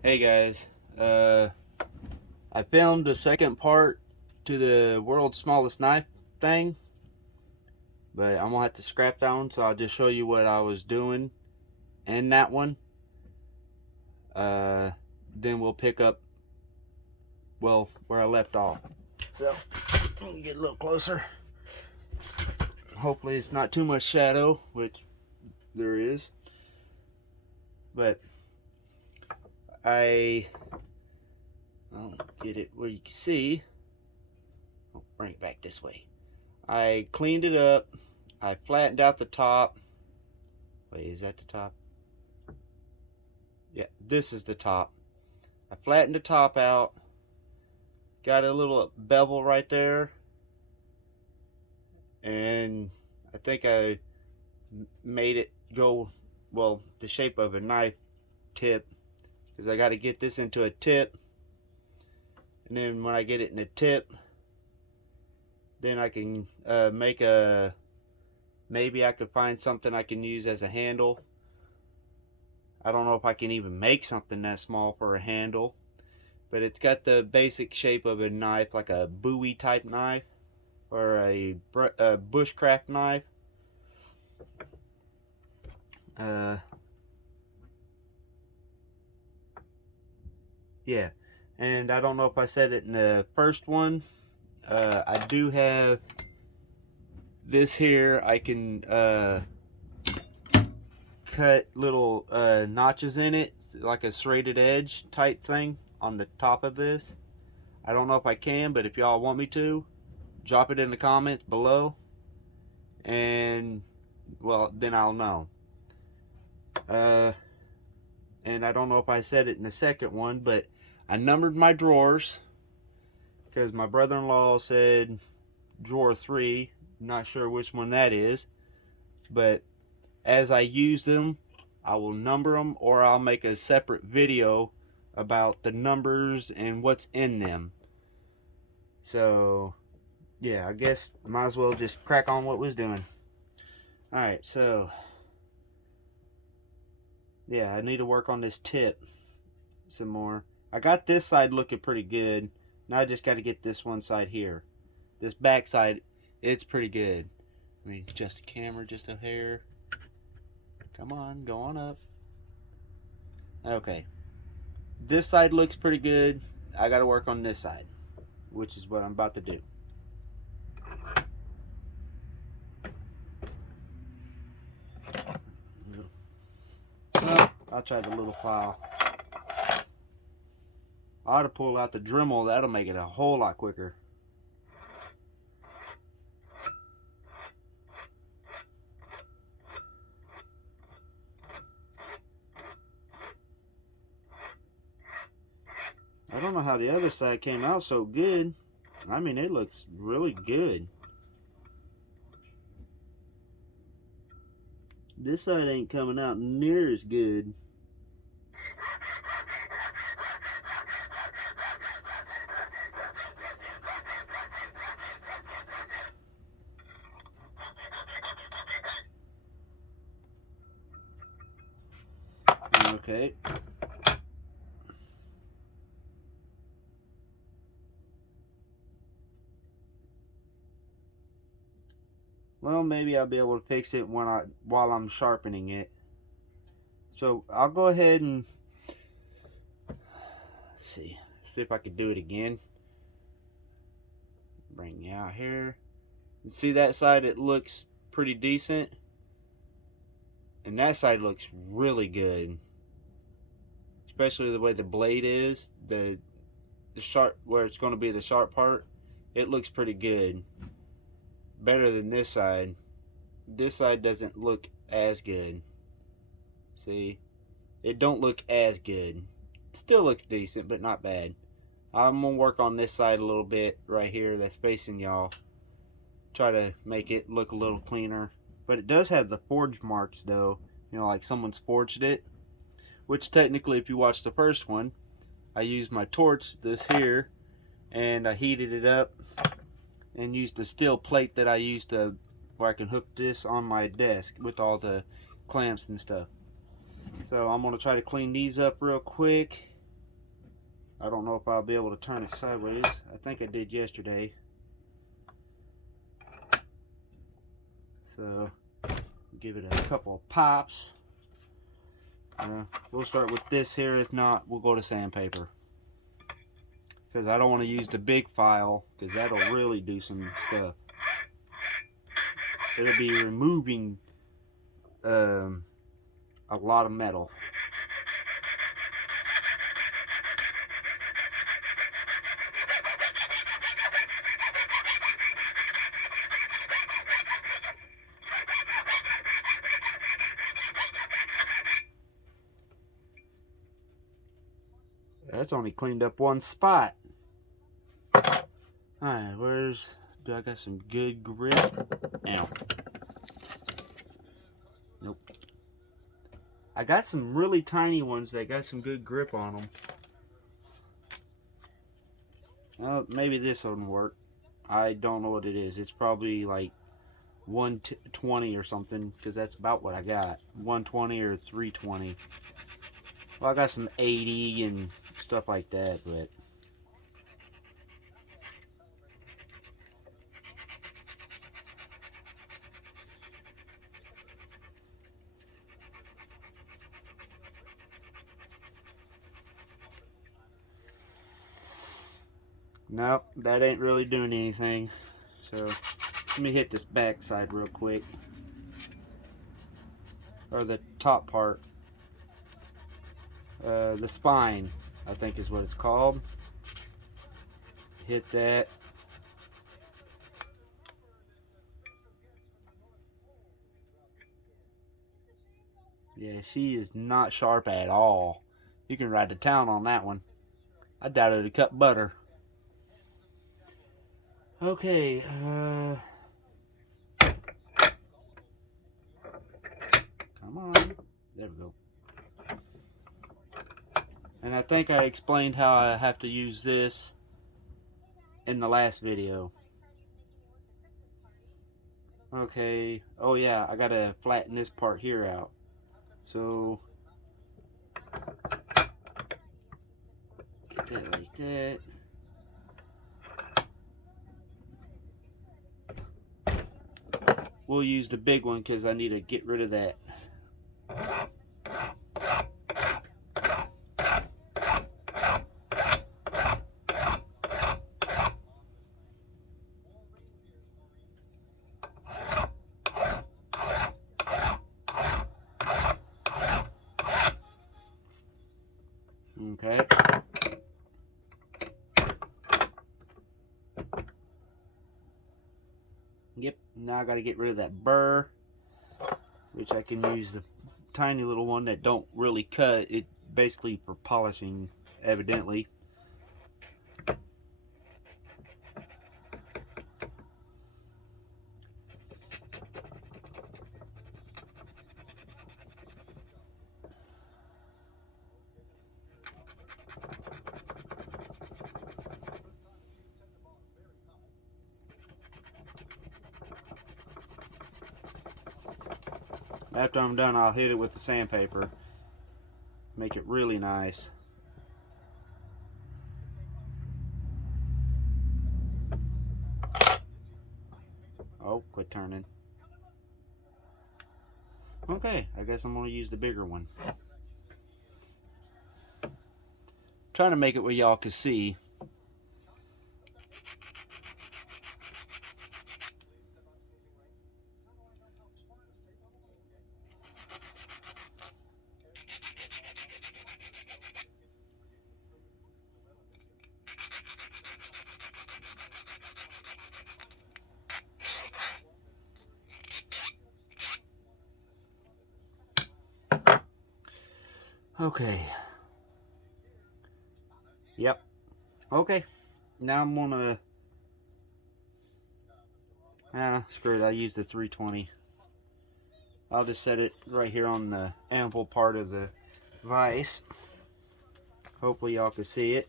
Hey guys, I filmed the second part to the world's smallest knife thing, but I'm gonna have to scrap that one, so I'll just show you what I was doing in that one. Uh, then we'll pick up, well, where I left off. So, let me get a little closer. Hopefully it's not too much shadow, which there is. But I'll get it where you can see. I'll bring it back this way. I cleaned it up. I flattened out the top. Wait, is that the top? Yeah, this is the top. I flattened the top out. Got a little bevel right there. And I think I made it go, well, the shape of a knife tip. Because I got to get this into a tip. And then when I get it in a tip, then I can make a, maybe I could find something I can use as a handle. I don't know if I can even make something that small for a handle. But it's got the basic shape of a knife, like a Bowie type knife or a bushcraft knife. Uh, yeah, and I don't know if I said it in the first one. I do have this here. I can cut little notches in it, like a serrated edge type thing on the top of this. I don't know if I can, but if y'all want me to, drop it in the comments below, and well, then I'll know. Uh, and I don't know if I said it in the second one, but I numbered my drawers because my brother-in-law said drawer 3. Not sure which one that is, but as I use them, I will number them, or I'll make a separate video about the numbers and what's in them. So yeah, I guess might as well just crack on what was doing. Alright, so yeah, I need to work on this tip some more. I got this side looking pretty good. Now I just got to get this one side here. This back side, it's pretty good. Let me adjust the camera just a hair. Come on, go on up. Okay. This side looks pretty good. I got to work on this side, which is what I'm about to do. Well, I'll try the little file. I ought to pull out the Dremel. That'll make it a whole lot quicker. I don't know how the other side came out so good. I mean, it looks really good. This side ain't coming out near as good. Okay. Well, maybe I'll be able to fix it while I'm sharpening it. So I'll go ahead and see if I can do it again. Bring you out here. You see that side? It looks pretty decent, and that side looks really good. Especially the way the blade is, the sharp where it's going to be the sharp part. It looks pretty good. Better than this side. This side doesn't look as good. See, it don't look as good. Still looks decent, but not bad. I'm gonna work on this side a little bit right here that's facing y'all. Try to make it look a little cleaner. But it does have the forge marks though. You know, like someone's forged it. Which technically, if you watch the first one, I used my torch, this here, and I heated it up and used the steel plate that I used to where I can hook this on my desk with all the clamps and stuff. So I'm gonna try to clean these up real quick. I don't know if I'll be able to turn it sideways. I think I did yesterday. So give it a couple of pops. We'll start with this here. If not, we'll go to sandpaper, because I don't want to use the big file, because that'll really do some stuff. It'll be removing a lot of metal. That's only cleaned up one spot. Alright, do I got some good grip? Ow. Nope. I got some really tiny ones that got some good grip on them. Well, maybe this wouldn't work. I don't know what it is. It's probably like 120 or something, because that's about what I got. 120 or 320. Well, I got some 80 and stuff like that, but nope, that ain't really doing anything. So let me hit this back side real quick, or the top part, the spine, I think is what it's called. Hit that. Yeah, she is not sharp at all. You can ride to town on that one. I doubt it'd cut butter. Okay, come on. There we go. And I think I explained how I have to use this in the last video. Okay, oh yeah, I gotta flatten this part here out. So, get that like that. We'll use the big one because I need to get rid of that. Okay. Yep, now I gotta get rid of that burr, which I can use the tiny little one that don't really cut. It basically for polishing, evidently. After I'm done, I'll hit it with the sandpaper. Make it really nice. Oh, quit turning. Okay, I guess I'm going to use the bigger one. Trying to make it where y'all can see. Okay. Yep. Okay. Now I'm gonna... screw it. I used the 320. I'll just set it right here on the ample part of the vise. Hopefully y'all can see it.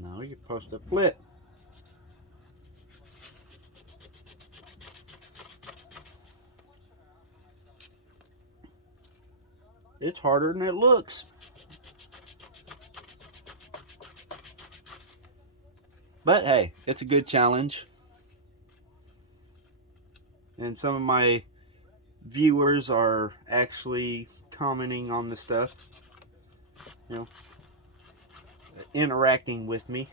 Now you're supposed to flip. it's harder than it looks. But hey, it's a good challenge. And some of my viewers are actually commenting on the stuff, you know, interacting with me.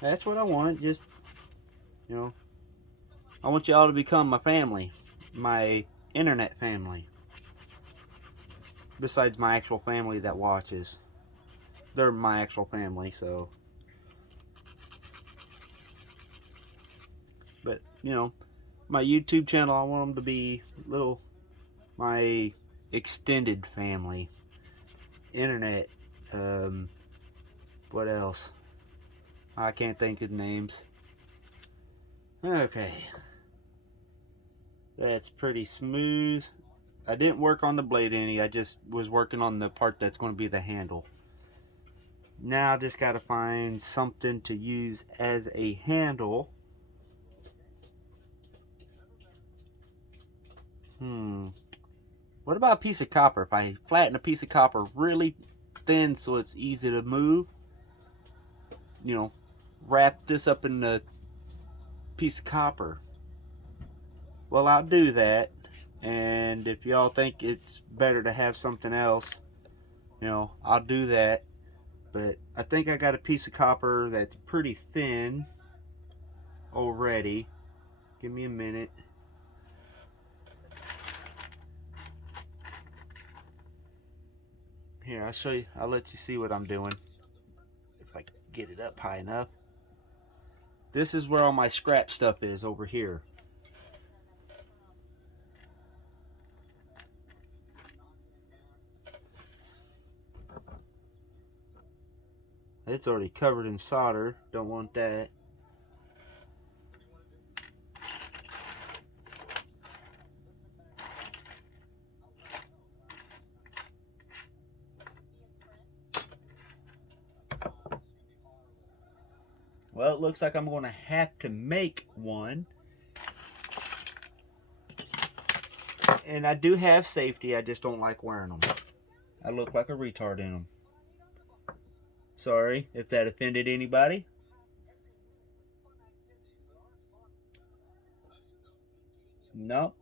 That's what I want. Just, you know, I want y'all to become my family, my internet family. Besides my actual family that watches, they're my actual family. So, but you know, my YouTube channel, I want them to be my extended family. Internet, what else? I can't think of names. Okay, that's pretty smooth. I didn't work on the blade any. I just was working on the part that's going to be the handle. Now I just got to find something to use as a handle. What about a piece of copper? If I flatten a piece of copper really thin so it's easy to move, you know, wrap this up in a piece of copper. Well, I'll do that. And if y'all think it's better to have something else, you know, I'll do that. But I think I got a piece of copper that's pretty thin already. Give me a minute. Here, I'll show you. I'll let you see what I'm doing. If I can get it up high enough. This is where all my scrap stuff is, over here. It's already covered in solder. Don't want that. Well, it looks like I'm going to have to make one. And I do have safety, I just don't like wearing them. I look like a retard in them. Sorry if that offended anybody. No.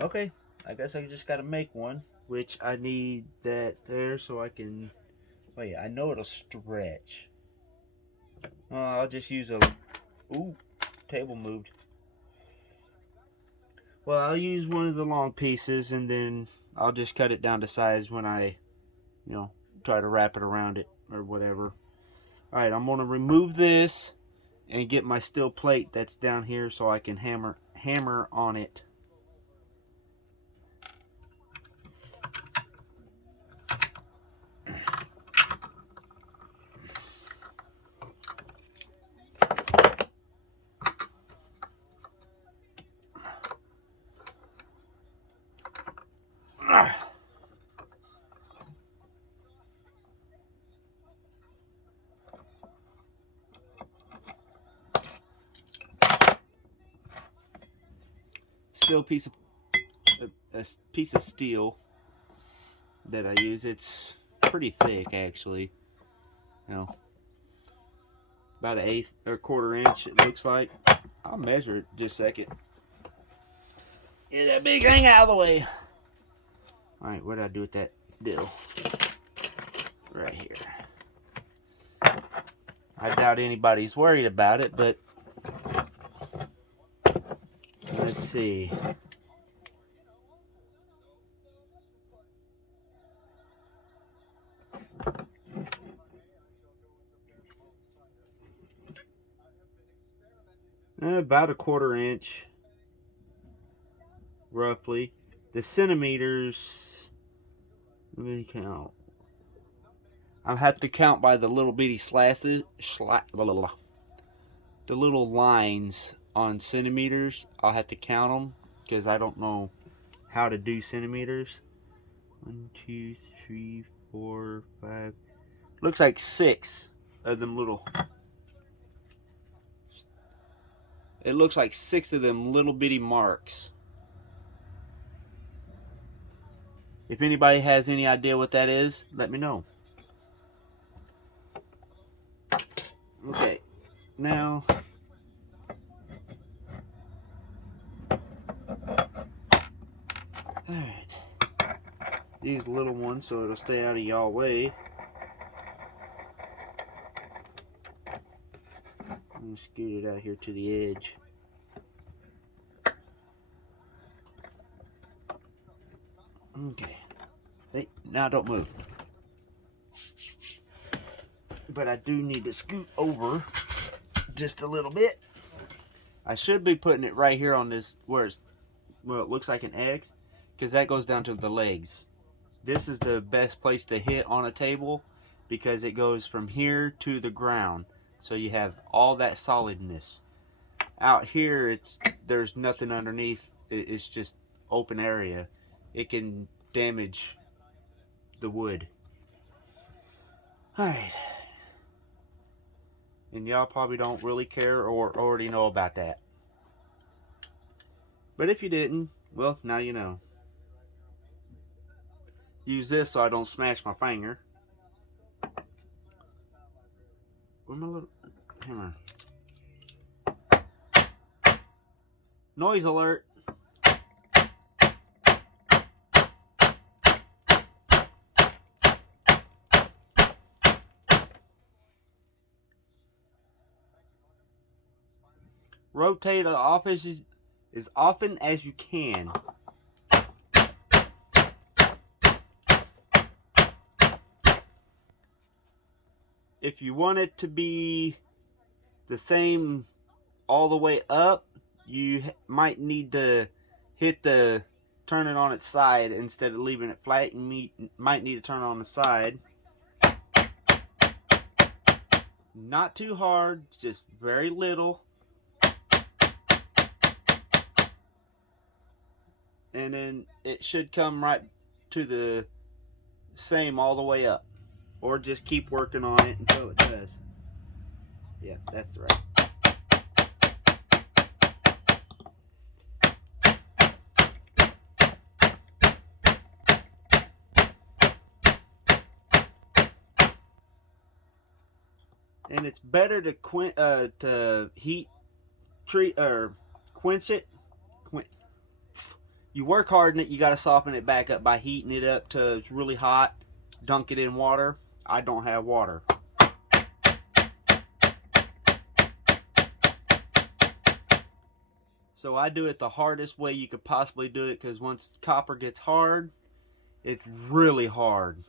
Okay, I guess I just gotta make one. Which I need that there so I can... Wait, I know it'll stretch. I'll just use a... Ooh, table moved. Well, I'll use one of the long pieces and then I'll just cut it down to size when I, you know, try to wrap it around it or whatever. Alright, I'm going to remove this and get my steel plate that's down here so I can hammer on it. Still a piece of steel that I use. It's pretty thick actually. You know, about an eighth or quarter inch it looks like. I'll measure it just a second. Get that big thing out of the way. Alright, what did I do with that deal? Right here. I doubt anybody's worried about it, but let's see. About a quarter inch, roughly. The centimeters, let me count. I have to count by the little bitty slashes, the little lines on centimeters. I'll have to count them because I don't know how to do centimeters. 1, 2, 3, 4, 5. Looks like 6 of them little. It looks like 6 of them little bitty marks. If anybody has any idea what that is, let me know. Okay, now alright. Use a little one so it'll stay out of y'all way. I'm gonna scoot it out here to the edge. Okay. Hey, now don't move. But I do need to scoot over just a little bit. I should be putting it right here on this where it's, well, it looks like an X, because that goes down to the legs. This is the best place to hit on a table because it goes from here to the ground, so you have all that solidness. Out here, there's nothing underneath. It's just open area. It can damage the wood. Alright. And y'all probably don't really care or already know about that. But if you didn't, well, now you know. Use this so I don't smash my finger. Where my little hammer? Noise alert. Rotate the office as often as you can. If you want it to be the same all the way up, you might need to turn it on its side instead of leaving it flat. You might need to turn it on the side. Not too hard, just very little. And then it should come right to the same all the way up. Or just keep working on it until it does. Yeah, that's the right. And it's better to quench it. You work hard in it, you got to soften it back up by heating it up till it's really hot. Dunk it in water. I don't have water. So I do it the hardest way you could possibly do it, because once copper gets hard, it's really hard.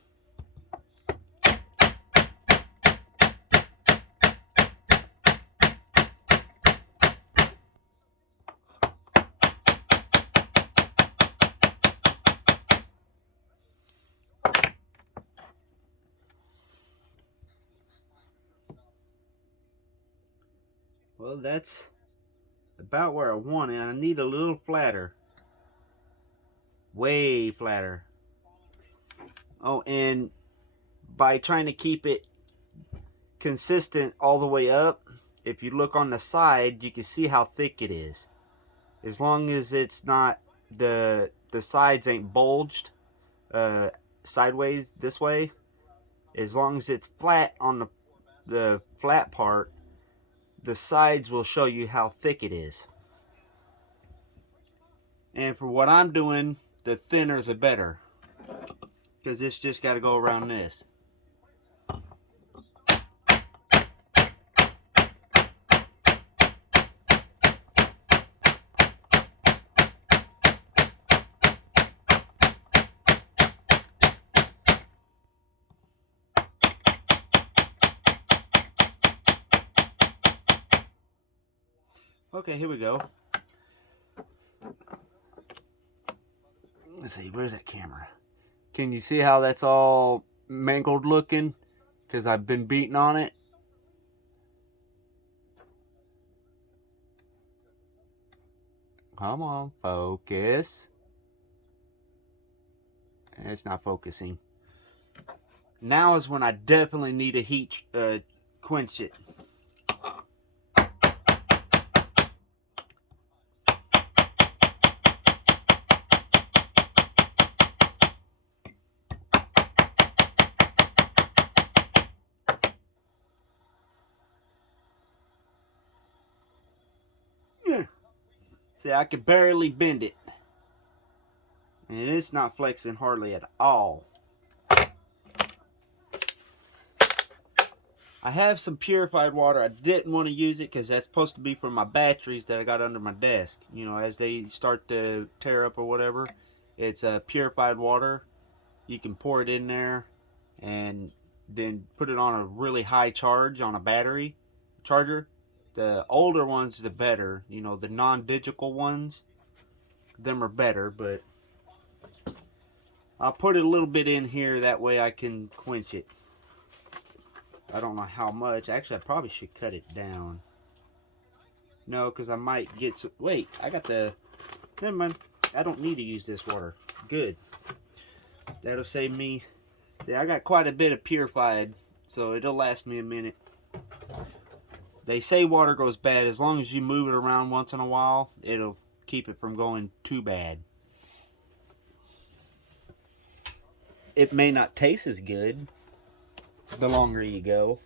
Well, that's about where I want it. I need a little flatter. Way flatter. Oh, and by trying to keep it consistent all the way up, if you look on the side, you can see how thick it is. As long as it's not, the sides ain't bulged sideways this way, as long as it's flat on the flat part, the sides will show you how thick it is. And for what I'm doing, the thinner the better, because it's just got to go around this. Okay, here we go. Let's see, where's that camera? Can you see how that's all mangled looking? Because I've been beating on it. Come on, focus. It's not focusing. Now is when I definitely need a heat quench it. See, I can barely bend it. And it's not flexing hardly at all. I have some purified water. I didn't want to use it because that's supposed to be for my batteries that I got under my desk. You know, as they start to tear up or whatever, it's purified water. You can pour it in there and then put it on a really high charge on a battery charger. The older ones, the better. You know, the non-digital ones, them are better, but I'll put it a little bit in here. That way I can quench it. I don't know how much. Actually, I probably should cut it down. No, because I might get some... Wait, I got the... Never mind. I don't need to use this water. Good. That'll save me... Yeah, I got quite a bit of purified, so it'll last me a minute. They say water goes bad. As long as you move it around once in a while, it'll keep it from going too bad. It may not taste as good the longer you go.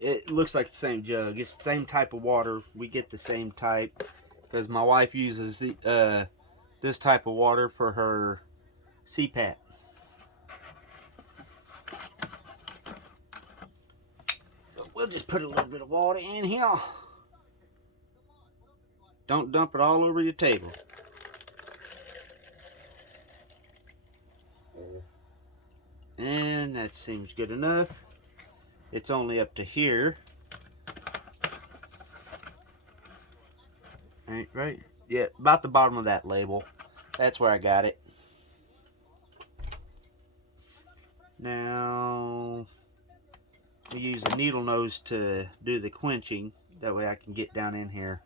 It looks like the same jug. It's the same type of water. We get the same type because my wife uses the this type of water for her CPAP. So we'll just put a little bit of water in here. Don't dump it all over your table. And that seems good enough. It's only up to here. Right? Yeah, about the bottom of that label. That's where I got it. Now, we use a needle nose to do the quenching. That way I can get down in here.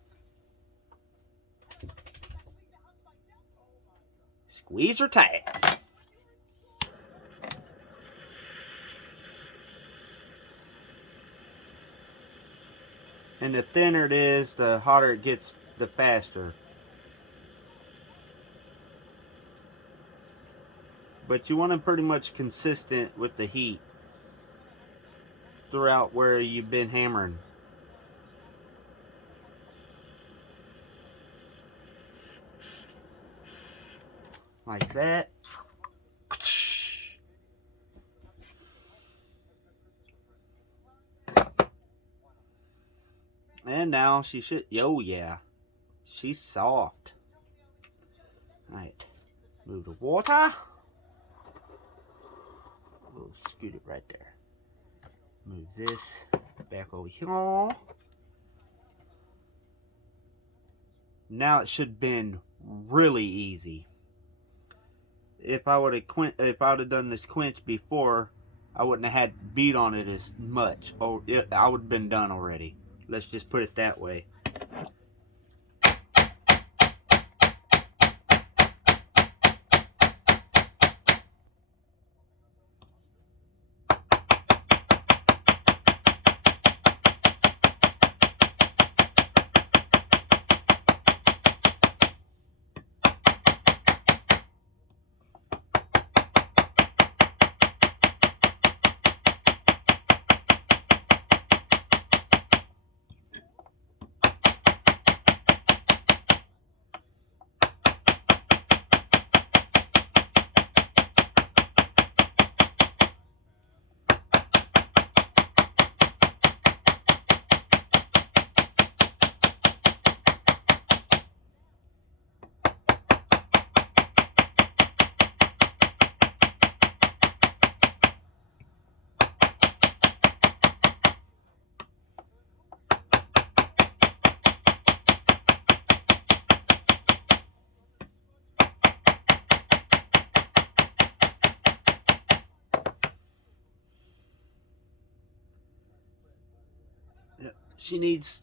Squeeze her tight. And the thinner it is, the hotter it gets, the faster. But you want them pretty much consistent with the heat throughout where you've been hammering. Like that. And now she should, oh yeah, she's soft. Alright, move the water. We'll scoot it right there. Move this back over here. Now it should have been really easy. If I would have done this quench before, I wouldn't have had to beat on it as much. Or I would have been done already. Let's just put it that way. She needs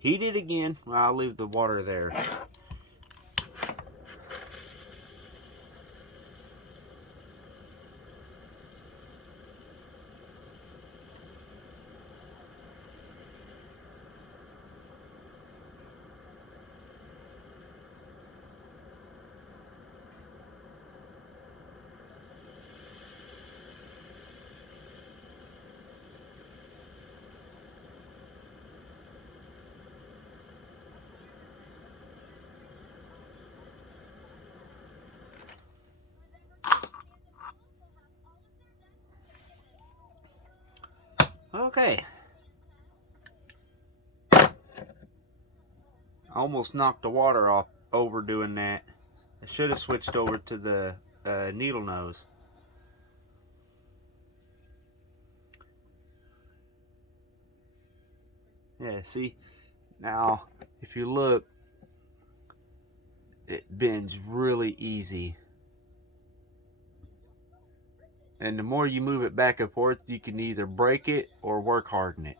heated again. Well, I'll leave the water there. Okay. I almost knocked the water off over doing that. I should have switched over to the needle nose. Yeah, see? Now, if you look, it bends really easy. And the more you move it back and forth, you can either break it or work harden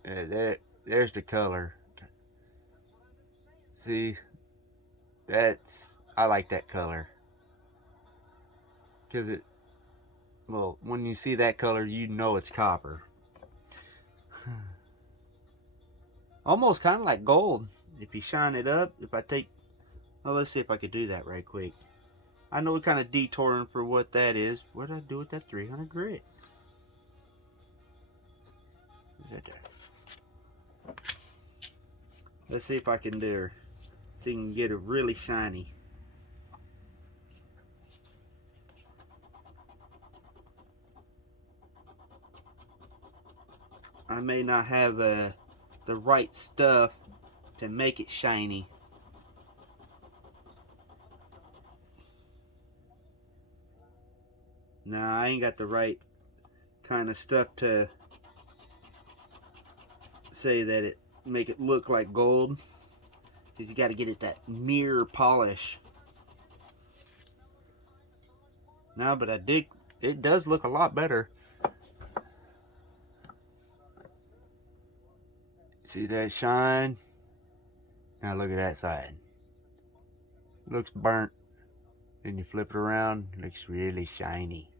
it. There's the color. See? I like that color. Because well, when you see that color, you know it's copper. Almost kind of like gold. If you shine it up, well, let's see if I could do that right quick. I know we're kind of detouring for what that is. What did I do with that 300 grit? Right there. Let's see if I can do her. So you can get it really shiny. I may not have the right stuff to make it shiny. Nah, I ain't got the right kind of stuff to say that it make it look like gold. Because you got to get it that mirror polish. No, but it does look a lot better. See that shine? Now look at that side. Looks burnt. Then you flip it around, looks really shiny.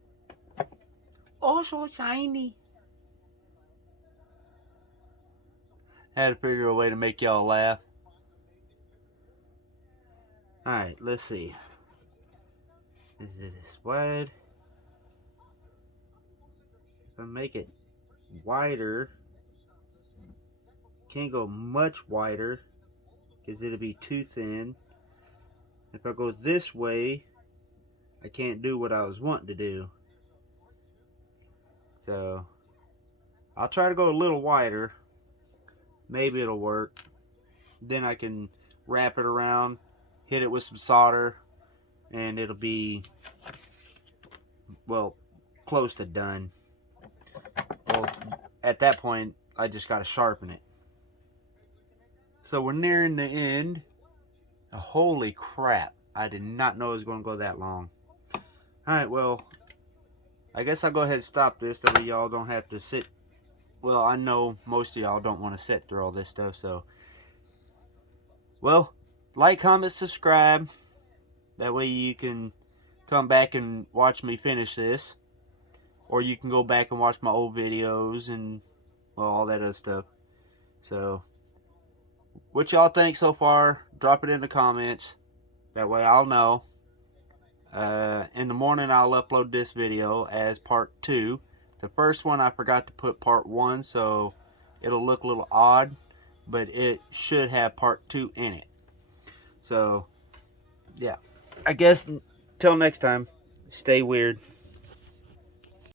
Oh, so shiny. Had to figure a way to make y'all laugh. Alright, let's see. Is it as wide? If I make it wider, can't go much wider because it'll be too thin. If I go this way, I can't do what I was wanting to do. So I'll try to go a little wider. Maybe it'll work. Then I can wrap it around, hit it with some solder, and it'll be, well, close to done. Well, at that point, I just got to sharpen it. So we're nearing the end. Holy crap. I did not know it was going to go that long. Alright, well, I guess I'll go ahead and stop this. That way y'all don't have to sit. Well, I know most of y'all don't want to sit through all this stuff, so. Well, like, comment, subscribe. That way you can come back and watch me finish this. Or you can go back and watch my old videos and, well, all that other stuff. So, what y'all think so far, drop it in the comments. That way I'll know. In the morning I'll upload this video as part 2. The first one I forgot to put part 1, so it'll look a little odd. But it should have part 2 in it. So, yeah. I guess, till next time, stay weird.